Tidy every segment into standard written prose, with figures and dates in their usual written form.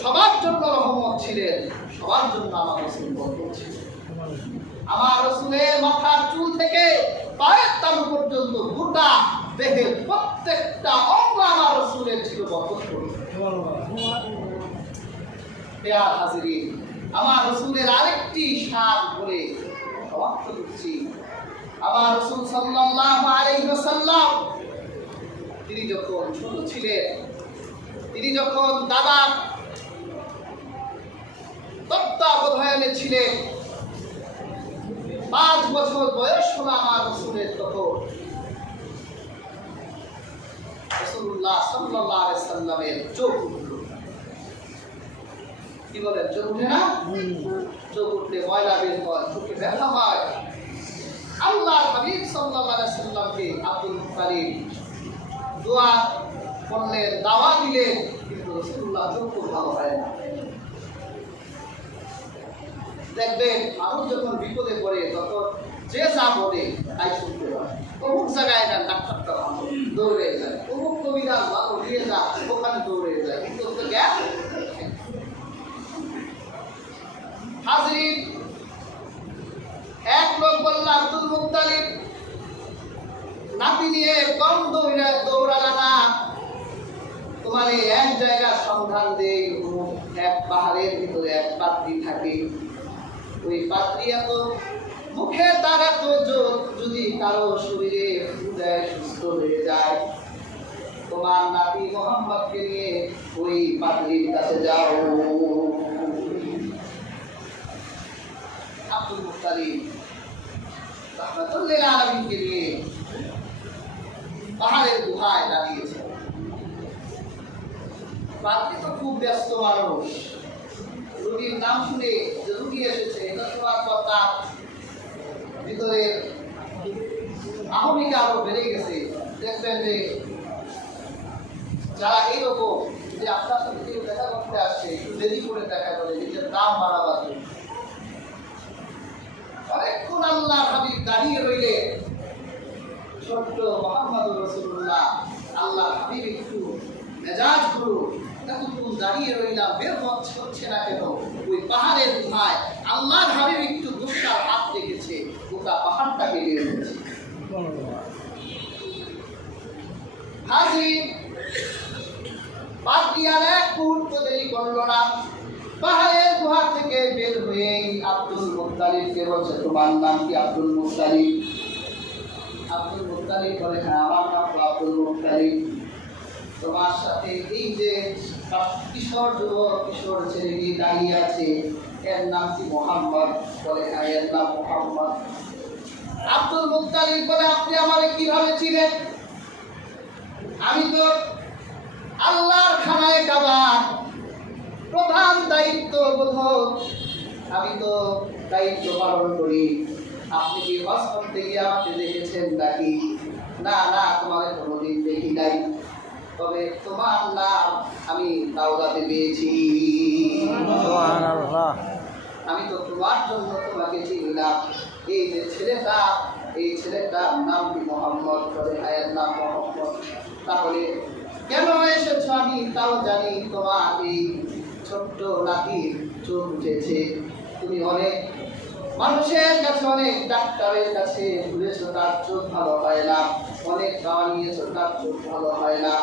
সবার জন্য রহমত ছিলেন, সবার জন্য আমার রাসূল বরকত ছিলেন। আমার রাসূলের মাথার চুল থেকে পায়ের তালু পর্যন্ত গোটা দেহের প্রত্যেকটা অঙ্গ আমার রাসূলের ছিল বরকতপূর্ণ। প্রিয় হাজিরিন, আমার রাসূলের আরেকটি শান বলে সমাপ্ত করছি। আমার রাসূল সাল্লাল্লাহু আলাইহি ওয়াসাল্লাম তিনি যখন ছোট ছিলেন, তিনি যখন দাদার তত্ত্বাবধানে ছিলেন, 5 বছর বয়স হলো আমার রাসূলের, তখন রাসূলুল্লাহ সাল্লাল্লাহু আলাইহি ওয়াসাল্লামের চোখ উঠল। কি বলেন, চোখ উঠে না? চোখ উঠলে ময়লা বের হয়, চোখে ব্যথা হয়। আল্লাহর হাবিব সাল্লাল্লাহু আলাইহি ওয়াসাল্লামকে আব্দুল মুত্তালিব দোয়া করলেন, দাওয়া দিলেন, কিন্তু রাসূলুল্লাহ চোখ ভালো হয় না। দেখবেন মানুষ যখন বিপদে পড়ে তখন যে যা বলে তাই শুনতে হয়। অমুক জায়গায় না ডাক্তারটা ভালো, দৌড়ে যায়। অমুক কবিরা ভালো, দিয়ে যা, ওখানে দৌড়ে যায়। কিন্তু তো জ্ঞান হাজির। এক লোক বলল, আব্দুল মুত্তালিব নাতি নিয়ে কম দৌড়ালা না, তোমার এই এক জায়গার সন্ধান দেই। এক পাহাড়ের ভিতরে এক পাত্রী থাকে, ওই পাত্রী এত মুখে তার এত জোর, যদি কারো শরীরে ফু দেয় সুস্থ হয়ে যায়। তোমার নাতি মোহাম্মদকে নিয়ে ওই পাত্রীর কাছে যাও। আব্দুল মুত্তালিব রাহমাতুল্লাহ আলাইহিকে নিয়ে পাহাড়ের গুহায় দাঁড়িয়েছে। পাত্রী তো খুব ব্যস্ত মানুষ, রুগীর নাম শুনে যে রুগী এসেছে এটা শোনার পর তার ভিতরে আহমিকা আরো বেড়ে গেছে। দেখবেন যে যারা এইরকম যে আপনার সাথে কেউ দেখা করতে আসছে, একটু দেরি করে দেখা করে, নিজের দাম বাড়াবার জন্য। অনেকক্ষণ আল্লাহর হাবিব দাঁড়িয়ে রইলে, ছোট্ট মুহাম্মদুর রাসূলুল্লাহ আল্লাহর হাবিব একটু মেজাজ গুলো, এতক্ষণ দাঁড়িয়ে রইলাম, বের হচ্ছে না কেন? ওই পাহাড়ের গুহায় আল্লাহর হাবিব একটু গোটার হাত রেখেছে, গোটা পাহাড়টাকে বের হচ্ছে। হাজির পাত্রী আর এক মুহূর্ত দেরি করলো না, পাহাড়ের গুহা থেকে বের হয়ে আব্দুল মুত্তালিবকে বলছে, তোমার নাম কি? Abdul Muttalib. আব্দুল মুত্তালিব বলে, হ্যাঁ আমার নাম আব্দুল মুত্তালিব। তোমার সাথে এই যে কিশোর যুবক, কিশোর ছেলেটি দাঁড়িয়ে আছে, এর নাম কি? মুহাম্মদ। বলে, হ্যাঁ এর নাম মুহাম্মদ। আব্দুল মুত্তালিব বলে, আপনি আমাকে কিভাবে চিনেন? আমি তো আল্লাহর খানায় কাবার প্রধান দায়িত্ব বোধক, আমি তো দায়িত্ব পালন করি। আপনি কি হজ করতে গিয়ে আমাকে দেখেছেন নাকি? না না, তোমাকে কোনোদিন দেখি নাই, তবে তোমার নাম আমি তাওরাতে পেয়েছি। আমি তো তোমার জন্য তোমাকে চিনলাম। এই যে ছেলেটা, এই ছেলেটার নাম কি? মুহাম্মদ। বলে, ভাইয়ের নাম মুহাম্মদ। তাহলে কেন এসেছ আমি তাও জানি। তোমার এই ছোট্ট নাতির চোখ উঠেছে, তুমি অনেক মানুষের কাছে, অনেক ডাক্তারের কাছে ঘুরেছো, তার চোখ ভালো হয় না, অনেক খাওয়া নিয়েছো, তার চোখ ভালো হয় না।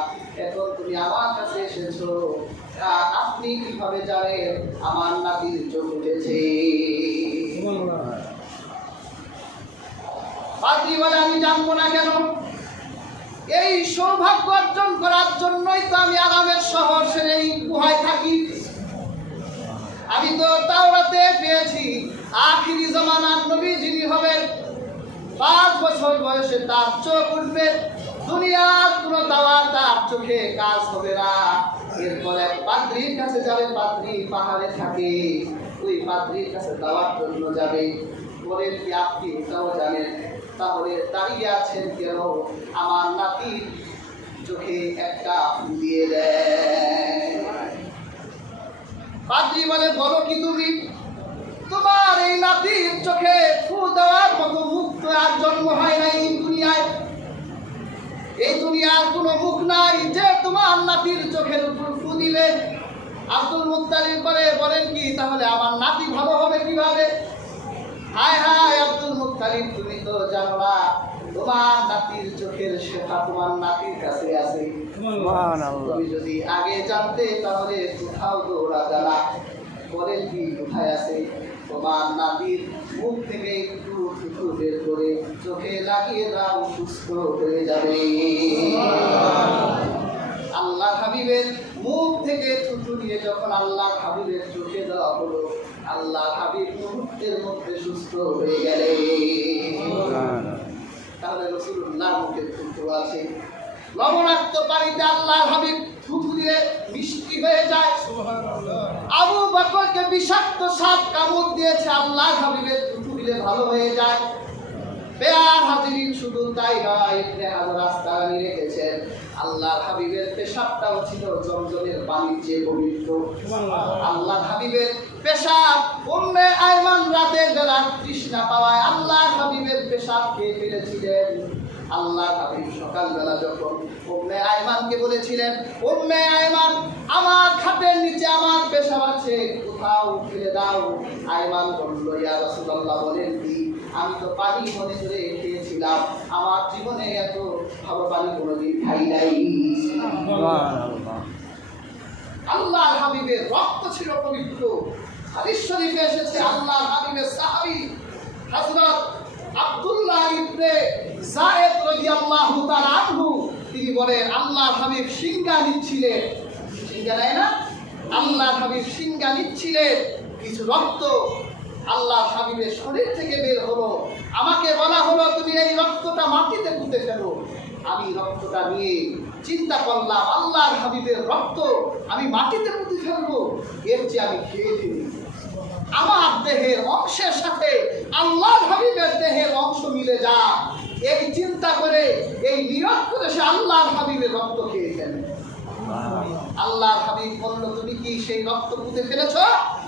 এখন তুমি আমার কাছে এসেছো, আপনি কিভাবে জানেন আমার নাতির চোখ উঠেছে? পাত্রী বলে, আমি জানবো না কেন? এই সৌভাগ্য অর্জন করার জন্যই তো আমি আরামের শহর ছেড়ে এই গুহায় থাকি। আমি তো তাওরাতে পেয়েছি আখিরি জামানার নবী যিনি হবেন, 5 বছর বয়সে তার চোখ উঠবে, দুনিয়ার কোনো দাওয়া তার চোখে কাজ হবে না। এরপর এক পাদ্রীর কাছে যাবে, পাদ্রী পাহাড়ে থাকে, ওই পাদ্রীর কাছে দাওয়ার জন্য যাবে। বলে, কি আপনি এটাও জানেন? তাহলে দাঁড়িয়ে আছেন কেন? আমার নাতি চোখে একটা ফুল দিয়ে দেয়। পাদ্রী বলে, বলো কি তুমি? তোমার এই নাতির চোখে ফু দেওয়ার মতো মুখ তো আর জন্ম হয় নাই এই দুনিয়ায়। এই দুনিয়ার কোনো মুখ নাই যে তোমার নাতির চোখের উপর ফু দিবে। আব্দুল মুত্তালিব বলেন কি তাহলে আমার নাতি ভালো হবে কিভাবে? হায় হায় আব্দুল মুত্তালিব, তুমি তো জানো না তোমার নাতির চোখের শেফা তোমার নাতির কাছে আছে। তুমি যদি আগে জানতে তাহলে কোথাও দৌড়াতে না। বলেন কি কোথায় আছে? তোমার নাতির মুখ থেকে একটু থুতু বের করে চোখে লাগিয়ে দাও, সুস্থ হয়ে যাবে। আল্লাহ হাবিবের মুখ থেকে থুতু দিয়ে যখন আল্লাহ হাবিবের চোখে দেওয়া হলো, আল্লাহ হাবিব মুহূর্তের মধ্যে সুস্থ হয়ে গেলেন। তাহলে রাসূলুল্লাহ মুখে থুতু আছে, লবণাক্ত পানিতে আল্লাহ হাবিব থুতু দিয়ে মিষ্টি হয়ে যায়। আবু বকরকে বিষাক্ত সাপ কামড় দিয়েছে, আল্লাহ হাবিবের থুতু দিলে ভালো হয়ে যায়। বেয়ার হাজিরিন, শুধু তাই নয়, ইবনে হাজার আসকালানী রেখেছেন আল্লাহ হাবিবের পেশাবটাও ছিল জমজমের পানির চেয়ে পবিত্র। আল্লাহ হাবিবের পেশাব উম্মে আয়মান রাতের বেলা তৃষ্ণা পাওয়ায় আল্লাহ হাবিবের পেশাব খেয়ে ফেলেছিলেন। আল্লাহ হাবিব সকালবেলা যখন উম্মে আয়মানকে বলেছিলেন, উম্মে আয়মান আমার খাটের নিচে আমার পেশাব আছে, কোথাও ফেলে দাও। আয়মান বলল, ইয়া রাসূলুল্লাহ বলেন কি, আমি তো পানি মনে করে খেয়েছিলাম, আমার জীবনে এত ভালো পানি কোনোদিন খাই নাই। আল্লাহ হাবিবের রক্ত ছিল পবিত্র। হাদিস শরীফে এসেছে আল্লাহ হাবিবের সাহাবী হযরত আব্দুল্লাহ ইবনে যায়েদ রাদিয়াল্লাহু তাআলা আনহু, তিনি বলেন আল্লাহ হাবিব সিংহা নিচ্ছিলেন, সিংহা নেয় না, আল্লাহ হাবিব সিংহা নিচ্ছিলেন, কিছু রক্ত আল্লাহ হাবিবের শরীর থেকে বের হলো। আমাকে বলা হলো তুমি এই রক্তটা মাটিতে পুঁতে ফেলো। আমি রক্তটা নিয়ে চিন্তা করলাম আল্লাহর হাবিবের রক্ত আমি মাটিতে পুঁতে ফেলবো, এর চেয়ে আমি খেয়ে ফেলি। আমার দেহের অংশের সাথে আল্লাহর হাবিবের দেহের অংশ মিলে যা, এই চিন্তা করে এই নিয়ত করে সে আল্লাহর হাবিবের রক্ত খেয়ে ফেলে। আল্লাহর হাবিব বলল, তুমি কি সেই রক্ত পুঁতে ফেলেছো?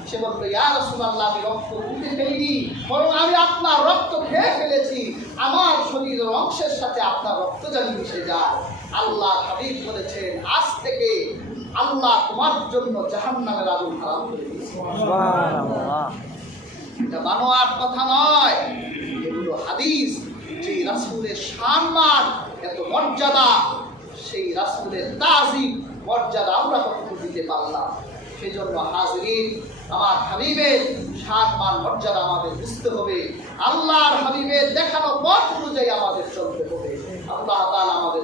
সে বলল, ইয়া রাসূলুল্লাহ, আমি রক্ত পুঁতে ফেলিনি, বরং আমি আপনার রক্ত খেয়ে ফেলেছি। আমার শরীরের অংশের সাথে আপনার রক্ত জানি মিশে যায়। আল্লাহ হাবিব বলেছেন, আজ থেকে আল্লাহ তোমার জন্য জাহান্নামের আগুন হারাম করে দিয়েছে। সুবহানাল্লাহ। এটা বানোয়ার কথা নয়, এগুলো হাদিস। যে রাসূলের সম্মান এত মর্যাদা, সেই রাসূলের তাজিম মর্যাদা আমরা কখনো দিতে পারলাম। সেজন্য হাজরিন, আমার হাবিবের সম্মান মর্যাদা আমাদের বুঝতে হবে, আল্লাহর হাবিবের দেখানো পথ অনুযায়ী আমাদের চলতে হবে। আল্লাহ তাআলা আমাদের